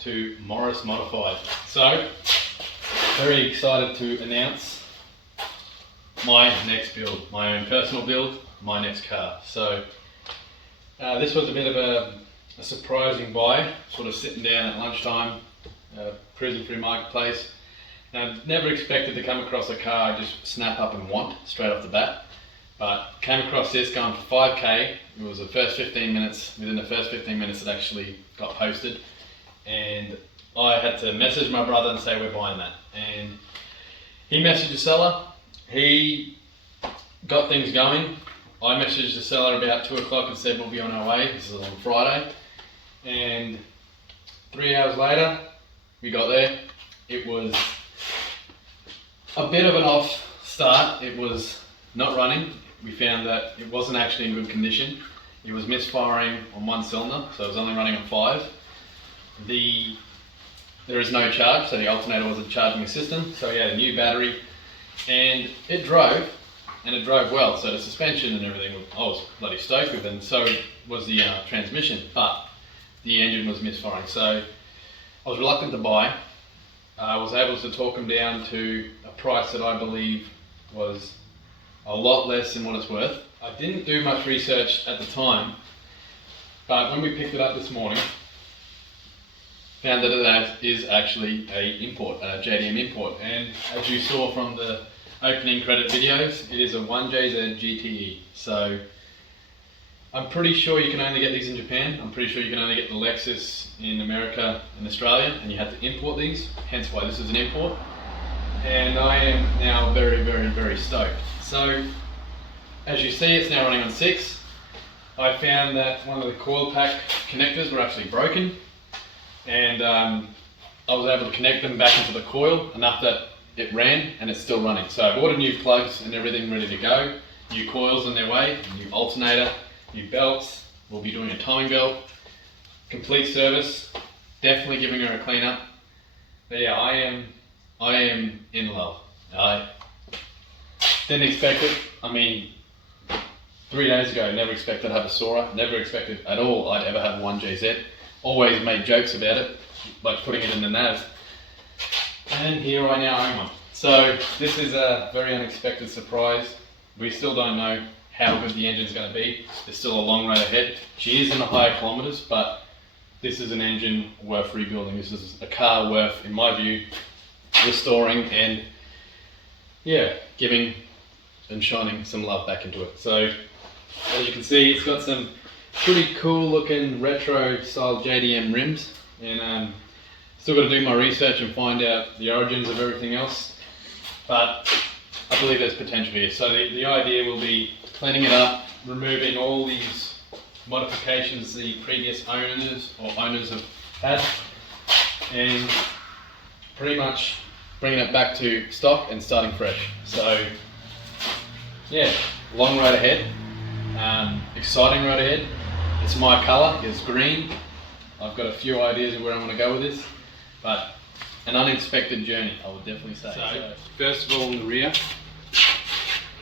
to Morris Modified. So, very excited to announce my next build, my own personal build, my next car. So, this was a bit of a surprising buy, sort of sitting down at lunchtime, cruising through Marketplace. Now, never expected to come across a car I just snap up and want straight off the bat. But came across this going for 5k. It was the first 15 minutes, within the first 15 minutes it actually got posted. And I had to message my brother and say we're buying that. And he messaged the seller, he got things going. I messaged the seller about 2 o'clock and said we'll be on our way. This is on Friday. And 3 hours later, we got there. It was a bit of an off start. It was not running. We found that it wasn't actually in good condition. It was misfiring on one cylinder, so it was only running on 5. There is no charge, so the alternator wasn't charging the system, so we had a new battery, and it drove, and it drove well, so the suspension and everything, I was bloody stoked with, and so was the transmission, but the engine was misfiring, so I was reluctant to buy. I was able to talk them down to a price that I believe was a lot less than what it's worth. I didn't do much research at the time, but when we picked it up this morning, found that it is actually a JDM import. And as you saw from the opening credit videos, it is a 1JZ GTE. So I'm pretty sure you can only get these in Japan. I'm pretty sure you can only get the Lexus in America and Australia, and you have to import these, hence why this is an import. And I am now very, very, very stoked. So, as you see, it's now running on 6. I found that one of the coil pack connectors were actually broken, and I was able to connect them back into the coil enough that it ran, and it's still running. So I've ordered new plugs and everything ready to go, new coils on their way, new alternator, new belts. We'll be doing a timing belt, complete service, definitely giving her a clean up. But yeah, I am in love. I didn't expect it. I mean, 3 days ago, never expected to have a Sora, never expected at all I'd ever have a 1JZ. Always made jokes about it, like putting it in the nav. And here I now own one. So this is a very unexpected surprise. We still don't know how good the engine's going to be. There's still a long road ahead. She is in the higher kilometers, but this is an engine worth rebuilding. This is a car worth, in my view, restoring and giving and shining some love back into it. So as you can see, it's got some pretty cool looking retro style JDM rims, and still got to do my research and find out the origins of everything else, but I believe there's potential here. So the idea will be cleaning it up, removing all these modifications the previous owners have had, and pretty much bringing it back to stock and starting fresh. So yeah, long road ahead, exciting road ahead. It's my colour, it's green. I've got a few ideas of where I want to go with this, but an unexpected journey, I would definitely say. So first of all, in the rear,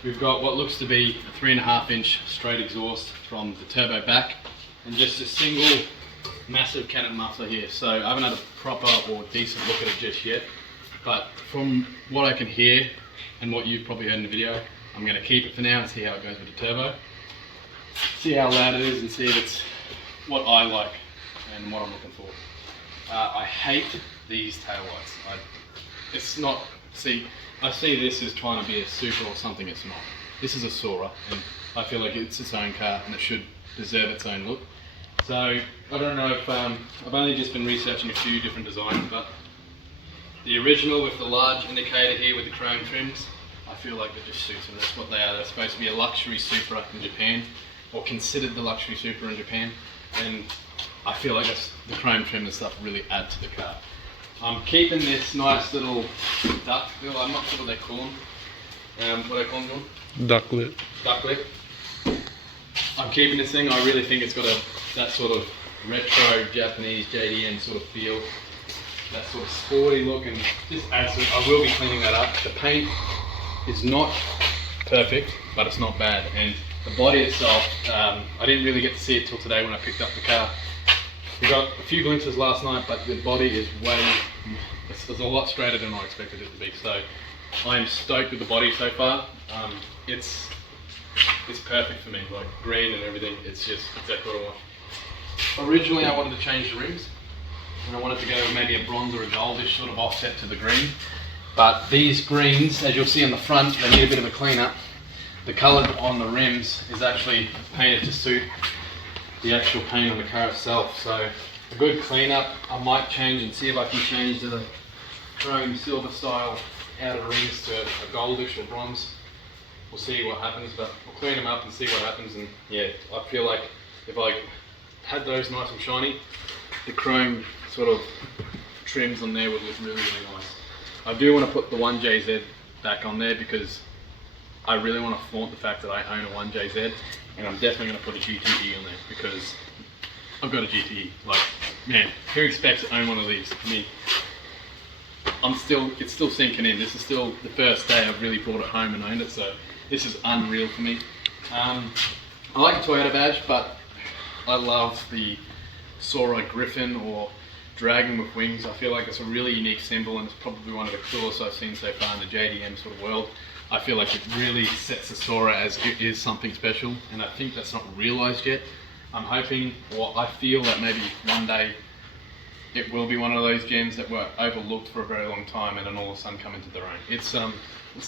we've got what looks to be a 3.5-inch straight exhaust from the turbo back, and just a single massive cannon muffler here. So I haven't had a proper or decent look at it just yet, but from what I can hear and what you've probably heard in the video, I'm going to keep it for now and see how it goes with the turbo. See how loud it is and see if it's what I like and what I'm looking for. I hate these taillights. It's not, I see this as trying to be a Supra or something. It's not. This is a Sora, and I feel like it's its own car and it should deserve its own look. So I don't know if, I've only just been researching a few different designs, but the original with the large indicator here with the chrome trims, I feel like it just suits them. That's what they are. They're supposed to be a luxury Supra in Japan, or considered the luxury Supra in Japan, and I feel like the chrome trim and stuff really add to the car. I'm keeping this nice little duck bill. I'm not sure what they call them. What do they call them, John? Duck lip. Duck lip. I'm keeping this thing. I really think it's got that sort of retro Japanese JDM sort of feel. That sort of sporty look, and just adds to it. I will be cleaning that up. The paint is not perfect, but it's not bad. And the body itself, I didn't really get to see it till today when I picked up the car. We got a few glimpses last night, but the body is it's a lot straighter than I expected it to be. So I'm stoked with the body so far. It's perfect for me, like green and everything. It's exactly what I want. Originally, I wanted to change the rims, and I wanted to go with maybe a bronze or a goldish sort of offset to the green. But these greens, as you'll see on the front, they need a bit of a clean up. The colour on the rims is actually painted to suit the actual paint on the car itself. So a good clean up. I might change and see if I can change the chrome silver style outer rings to a goldish or bronze. We'll see what happens, but we'll clean them up and see what happens. And yeah, I feel like if I had those nice and shiny, the chrome sort of trims on there would look really, really nice. I do want to put the 1JZ back on there because I really want to flaunt the fact that I own a 1JZ, and I'm definitely going to put a GTE on there because I've got a GTE. Like, man, who expects to own one of these? I mean, it's still sinking in. This is still the first day I've really brought it home and owned it, so this is unreal for me. I like the Toyota badge, but I love the Sora Griffin or Dragon with wings. I feel like it's a really unique symbol, and it's probably one of the coolest I've seen so far in the JDM sort of world. I feel like it really sets the Sora as it is something special, and I think that's not realised yet. I'm hoping, or I feel that maybe one day it will be one of those gems that were overlooked for a very long time and then all of a sudden come into their own. It's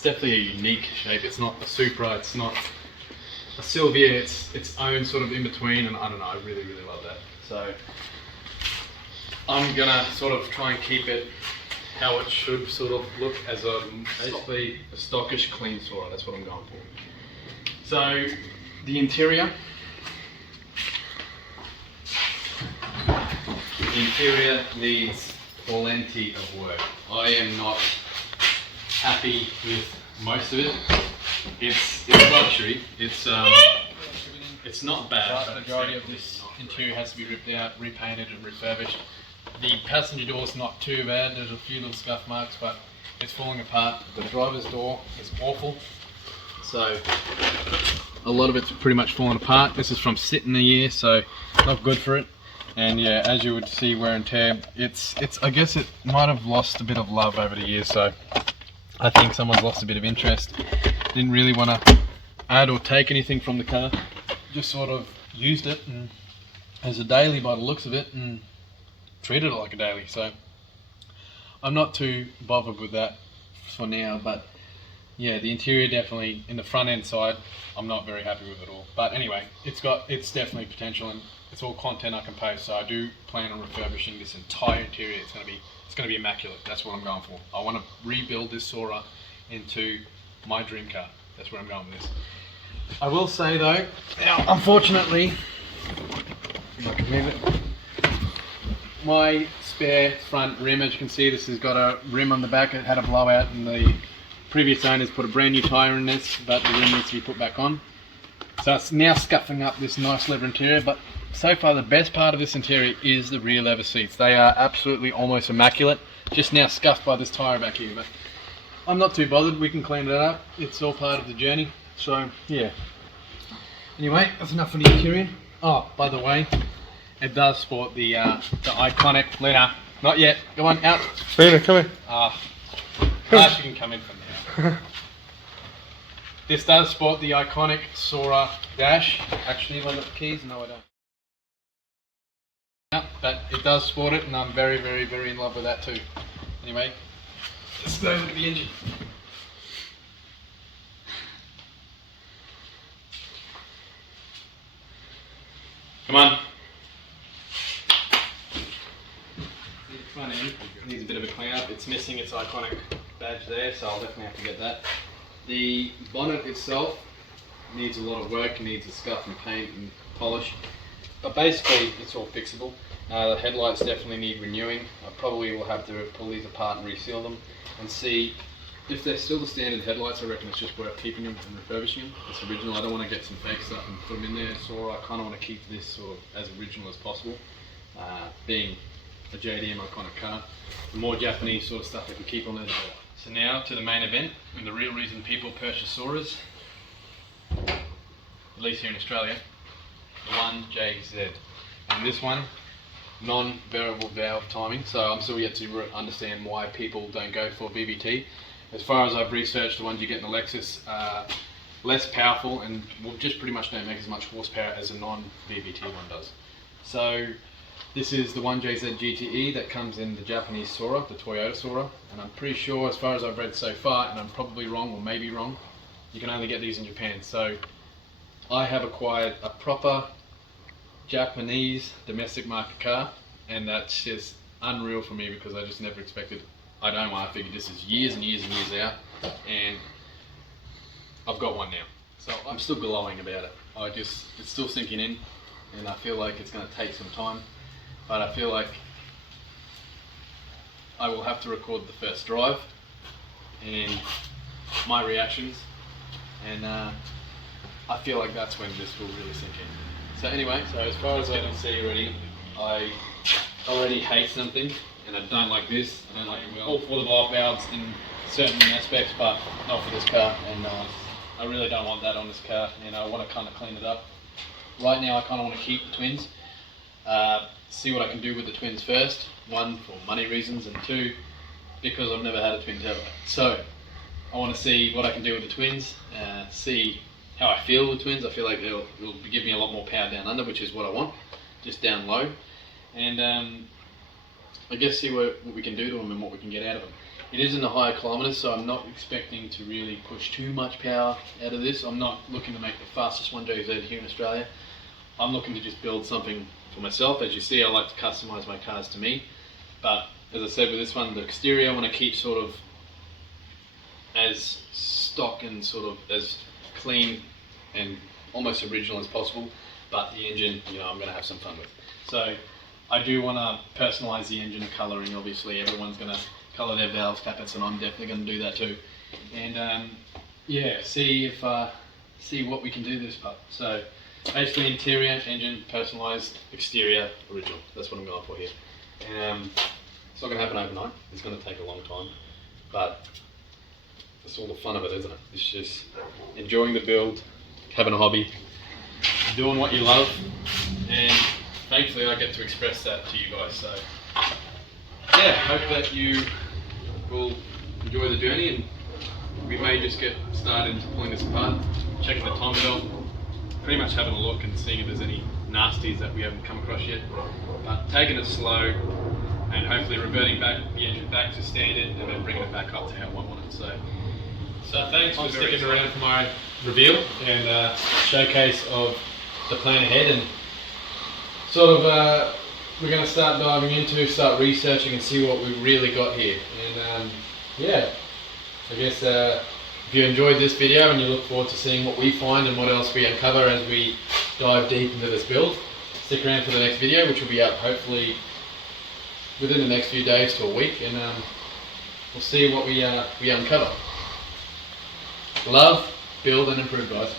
definitely a unique shape. It's not a Supra, it's not a Sylvia, it's its own sort of in between, and I don't know, I really, really love that. So I'm gonna sort of try and keep it how it should sort of look as basically a stockish clean Sora. That's what I'm going for. So the interior needs plenty of work. I am not happy with most of it. It's luxury. It's not bad. The majority of this interior has to be ripped out, repainted and refurbished. The passenger door is not too bad. There's a few little scuff marks, but it's falling apart. The driver's door is awful. So a lot of it's pretty much fallen apart. This is from sitting a year, so not good for it. And yeah, as you would see, wear and tear. I guess it might have lost a bit of love over the years. So I think someone's lost a bit of interest. Didn't really want to add or take anything from the car. Just sort of used it and as a daily by the looks of it, and treated it like a daily. So I'm not too bothered with that for now, but yeah, the interior definitely, in the front end side, I'm not very happy with it all. But anyway, it's definitely potential, and it's all content I can post. So I do plan on refurbishing this entire interior. It's going to be immaculate. That's what I'm going for. I want to rebuild this Sora into my dream car. That's where I'm going with this. I will say though, now unfortunately, if I can move it, my spare front rim, as you can see, this has got a rim on the back. It had a blowout, and the previous owners put a brand new tyre in this, but the rim needs to be put back on. So it's now scuffing up this nice leather interior, but so far the best part of this interior is the rear leather seats. They are absolutely almost immaculate, just now scuffed by this tyre back here, but I'm not too bothered. We can clean it up. It's all part of the journey. So yeah. Anyway, that's enough for the interior. Oh, by the way, it does sport the iconic Luna. Not yet. Go on, out. Luna, come in. She can come in from there. This does sport the iconic Sora dash. Actually, have I got the keys? No, I don't. Yeah, but it does sport it, and I'm very, very, very in love with that too. Anyway, let's go look at the engine. Come on. The front end needs a bit of a clean up. It's missing its iconic badge there, so I'll definitely have to get that. The bonnet itself needs a lot of work. It needs a scuff and paint and polish, but basically it's all fixable. The headlights definitely need renewing. I probably will have to pull these apart and reseal them and see if they're still the standard headlights. I reckon it's just worth keeping them and refurbishing them. It's original. I don't want to get some fake stuff and put them in there, so I kind of want to keep this sort of as original as possible. Being a JDM iconic car, the more Japanese sort of stuff I can keep on there, the better. So now to the main event, and the real reason people purchase Soras, at least here in Australia, the 1JZ. And this one non-variable valve timing, so I'm still yet to understand why people don't go for VVT. As far as I've researched, the ones you get in the Lexus are less powerful and will just pretty much don't make as much horsepower as a non-VVT one does. So this is the 1JZ GTE that comes in the Japanese Sora, the Toyota Sora, and I'm pretty sure, as far as I've read so far, and I'm probably wrong or maybe wrong, you can only get these in Japan. So I have acquired a proper Japanese domestic market car, and that's just unreal for me because I just never expected. I don't know why. I figured this is years and years and years out, and I've got one now. So I'm still glowing about it. It's still sinking in, and I feel like it's going to take some time, but I feel like I will have to record the first drive and my reactions, and I feel like that's when this will really sink in. So anyway, so as far as I can see already, I already hate something, and I don't like this. I don't like all 4 valves in certain aspects, but not for this car, and I really don't want that on this car, and I want to kind of clean it up. Right now I kind of want to keep the twins, see what I can do with the twins first, 1 for money reasons, and 2 because I've never had a twin turbo. So I want to see what I can do with the twins, see how I feel with twins. I feel like it'll give me a lot more power down under, which is what I want, just down low, and I guess see what we can do to them and what we can get out of them. It is in the higher kilometers, so I'm not expecting to really push too much power out of this. I'm not looking to make the fastest 1JZ here in Australia. I'm looking to just build something for myself. As you see, I like to customize my cars to me, but as I said with this one, the exterior I want to keep sort of as stock and sort of as clean and almost original as possible, but the engine, you know, I'm going to have some fun with. So I do want to personalize the engine colouring. Obviously everyone's going to colour their valves, tappets, and I'm definitely going to do that too. And yeah, see what we can do this part. So basically interior, engine, personalised, exterior, original. That's what I'm going for here. And it's not going to happen overnight. It's going to take a long time, but that's all the fun of it, isn't it? It's just enjoying the build, having a hobby, doing what you love, and thankfully I get to express that to you guys. So yeah, hope that you will enjoy the journey, and we may just get started into pulling this apart, checking the timing belt, pretty much having a look and seeing if there's any nasties that we haven't come across yet, but taking it slow and hopefully reverting back the engine back to standard and then bringing it back up to how I want it. So thanks for sticking around for my reveal and showcase of the plan ahead, and sort of we're going to start diving into, start researching and see what we've really got here. And yeah, I guess if you enjoyed this video and you look forward to seeing what we find and what else we uncover as we dive deep into this build, stick around for the next video, which will be out hopefully within the next few days to a week, and we'll see what we uncover. Love, build and improve, guys.